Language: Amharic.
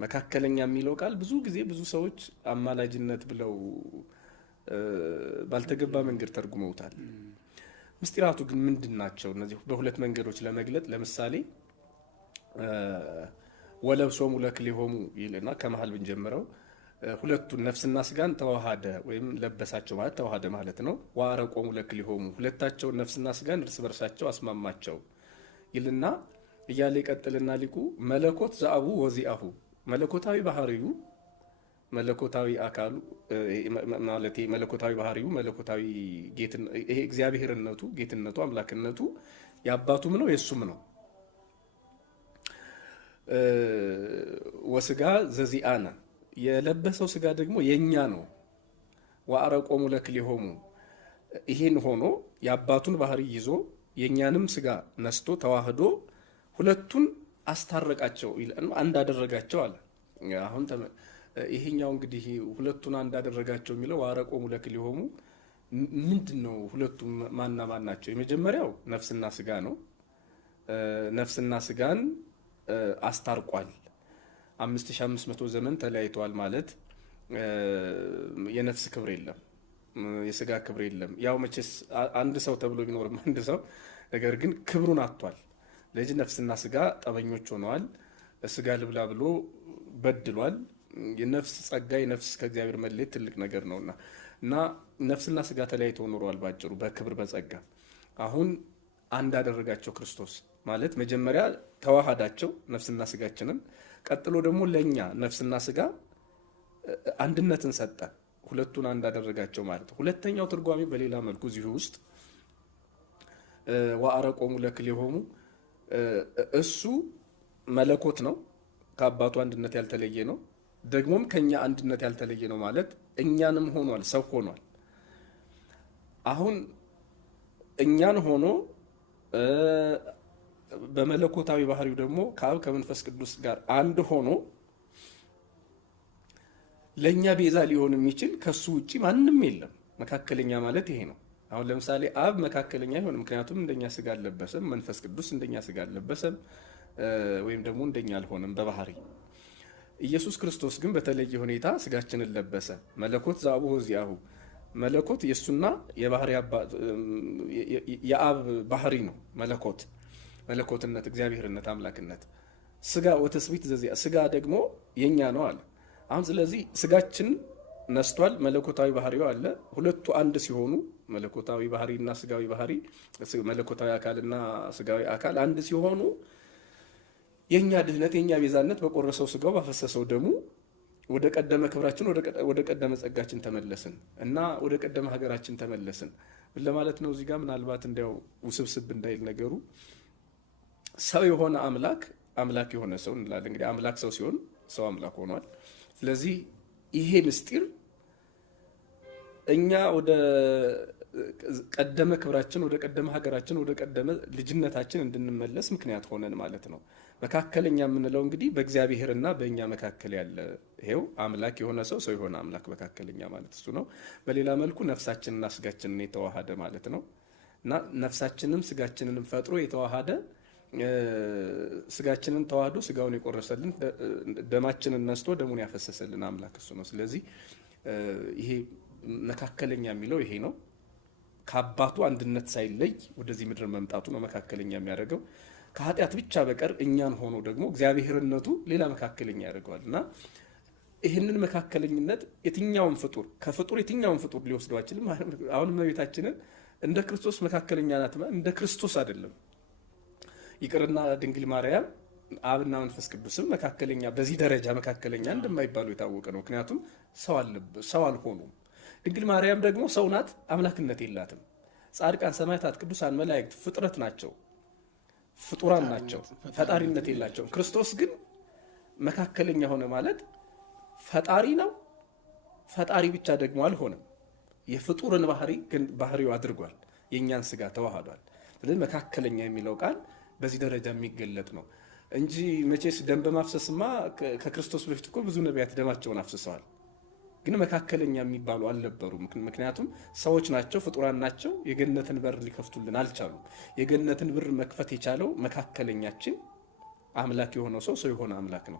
መካከለኛ የሚለው ቃል ብዙ ጊዜ ብዙ ሰዎች አማላጅነት ብለው ባልተገባ መንገድ ተርጉመውታል። ምስጢራቱ ግን ምንድን ናቸው? እነዚህ በሁለት መንገዶች ለመግለጥ ለምሳሌ ወለብሶሙ ለክልኤሆሙ ይልና ከመሃል ብንጀምረው ሁለቱን ነፍስና ስጋን ተዋሃደ ወይም ለበሳቸው ማለት ተዋሃደ ማለት ነው። ወአረቆሙ ለክልኤሆሙ ሁለታቸውን ነፍስና ስጋን እርስ በርሳቸው አስማማቸው ይልና እያለ ይቀጥልና ሊቁ መለኮት ዘአቡ ወዚአሁ መለኮታዊ ባህሪው መለኮታዊ አካሉ ማለት መለኮታዊ ባህሪው መለኮታዊ ጌትነቱ ይሄ እግዚአብሔርነቱ ጌትነቱ አምላክነቱ ያባቱም ነው የሱም ነው። ወስጋ ዘዚአነ የለበሰው ስጋ ደግሞ የኛ ነው። ወአረቆሙ ለክልኤሆሙ ይሄን ሆኖ የአባቱን ባህሪ ይዞ የኛንም ስጋ ነስቶ ተዋህዶ ሁለቱን አስታረቃቸው ይላል፣ አንድ አደረጋቸው አለ። አሁን ይሄኛው እንግዲህ ሁለቱን አንድ አደረጋቸው የሚለው ወአረቆሙ ለክልኤሆሙ ምንድነው? ሁለቱም ማና ማን ናቸው? የመጀመሪያው ነፍስና ስጋ ነው። ነፍስና ስጋን አስታርቋል። 5500 ዘመን ተለያይተዋል ማለት የነፍስ ክብር የለም፣ የስጋ ክብር የለም። ያው መቼስ አንድ ሰው ተብሎ ቢኖርም አንድ ሰው ነገር ግን ክብሩን አጥቷል። ለዚህ ነፍስና ስጋ ጠበኞች ሆነዋል። ስጋ ልብላ ብሎ በድሏል። የነፍስ ጸጋ የነፍስ ከእግዚአብሔር መለየት ትልቅ ነገር ነውና እና ነፍስና ስጋ ተለያይተው ኖረዋል ባጭሩ በክብር በጸጋ። አሁን አንድ አደረጋቸው ክርስቶስ ማለት መጀመሪያ ተዋሃዳቸው ነፍስና ስጋችንን፣ ቀጥሎ ደግሞ ለኛ ነፍስና ስጋ አንድነትን ሰጠ። ሁለቱን አንድ አደረጋቸው ማለት። ሁለተኛው ትርጓሜ በሌላ መልኩ እዚሁ ውስጥ ወአረቆሙ ለክልኤሆሙ እሱ መለኮት ነው፣ ከአባቱ አንድነት ያልተለየ ነው። ደግሞም ከኛ አንድነት ያልተለየ ነው ማለት እኛንም ሆኗል፣ ሰው ሆኗል። አሁን እኛን ሆኖ በመለኮታዊ ባህሪው ደግሞ ከአብ ከመንፈስ ቅዱስ ጋር አንድ ሆኖ ለኛ ቤዛ ሊሆን የሚችል ከሱ ውጪ ማንም የለም። መካከለኛ ማለት ይሄ ነው። አሁን ለምሳሌ አብ መካከለኛ ይሆን፣ ምክንያቱም እንደኛ ስጋ አልለበሰም። መንፈስ ቅዱስ እንደኛ ስጋ አልለበሰም፣ ወይም ደግሞ እንደኛ አልሆነም በባህሪ። ኢየሱስ ክርስቶስ ግን በተለየ ሁኔታ ስጋችንን ለበሰ። መለኮት ዘአቡ ወዚአሁ መለኮት የሱና የባህሪ የአብ ባህሪ ነው። መለኮትነት፣ እግዚአብሔርነት፣ አምላክነት። ስጋ ወተስቢት ዘዚአ ስጋ ደግሞ የኛ ነው አለ። አሁን ስለዚህ ስጋችን ነስቷል፣ መለኮታዊ ባህሪው አለ። ሁለቱ አንድ ሲሆኑ መለኮታዊ ባህሪና ስጋዊ ባህሪ፣ መለኮታዊ አካልና ስጋዊ አካል አንድ ሲሆኑ የኛ ድህነት የኛ ቤዛነት በቆረሰው ስጋው ባፈሰሰው ደሙ ወደ ቀደመ ክብራችን ወደ ቀደመ ጸጋችን ተመለስን እና ወደ ቀደመ ሀገራችን ተመለስን ለማለት ነው። እዚህ ጋር ምናልባት እንዲያው ውስብስብ እንዳይል ነገሩ ሰው የሆነ አምላክ የሆነ ሰው እንላለን። እንግዲህ አምላክ ሰው ሲሆን ሰው አምላክ ሆኗል። ስለዚህ ይሄ ምስጢር እኛ ወደ ቀደመ ክብራችን ወደ ቀደመ ሀገራችን ወደ ቀደመ ልጅነታችን እንድንመለስ ምክንያት ሆነን ማለት ነው። መካከለኛ የምንለው እንግዲህ በእግዚአብሔርና በእኛ መካከል ያለ ይሄው አምላክ የሆነ ሰው የሆነ አምላክ መካከለኛ ማለት እሱ ነው። በሌላ መልኩ ነፍሳችንና ስጋችንን የተዋሃደ ማለት ነው እና ነፍሳችንም ስጋችንንም ፈጥሮ የተዋሃደ ስጋችንን ተዋህዶ ስጋውን የቆረሰልን ደማችንን ነስቶ ደሙን ያፈሰሰልን አምላክ እሱ ነው። ስለዚህ ይሄ መካከለኛ የሚለው ይሄ ነው። ከአባቱ አንድነት ሳይለይ ወደዚህ ምድር መምጣቱ ነው መካከለኛ የሚያደርገው። ከኃጢአት ብቻ በቀር እኛን ሆኖ ደግሞ እግዚአብሔርነቱ ሌላ መካከለኛ ያደርገዋል እና ይህንን መካከለኝነት የትኛውን ፍጡር ከፍጡር የትኛውን ፍጡር ሊወስደው አይችልም። አሁን እመቤታችንን እንደ ክርስቶስ መካከለኛ ናት፣ እንደ ክርስቶስ አይደለም። ይቅርና ድንግል ማርያም አብና መንፈስ ቅዱስም መካከለኛ በዚህ ደረጃ መካከለኛ እንደማይባሉ የታወቀ ነው። ምክንያቱም ሰው አልሆኑም። ድንግል ማርያም ደግሞ ሰው ናት፣ አምላክነት የላትም። ጻድቃን፣ ሰማዕታት፣ ቅዱሳን መላእክት ፍጥረት ናቸው፣ ፍጡራን ናቸው፣ ፈጣሪነት የላቸውም። ክርስቶስ ግን መካከለኛ ሆነ ማለት ፈጣሪ ነው። ፈጣሪ ብቻ ደግሞ አልሆነም። የፍጡርን ባህሪ ግን ባህሪው አድርጓል፣ የእኛን ስጋ ተዋህዷል። ስለዚህ መካከለኛ የሚለው ቃል በዚህ ደረጃ የሚገለጥ ነው እንጂ መቼስ ደም በማፍሰስማ ከክርስቶስ በፊት እኮ ብዙ ነቢያት ደማቸውን አፍስሰዋል። ግን መካከለኛ የሚባሉ አልነበሩም። ምክንያቱም ሰዎች ናቸው፣ ፍጡራን ናቸው። የገነትን በር ሊከፍቱልን አልቻሉም። የገነትን በር መክፈት የቻለው መካከለኛችን አምላክ የሆነው ሰው የሆነ አምላክ ነው።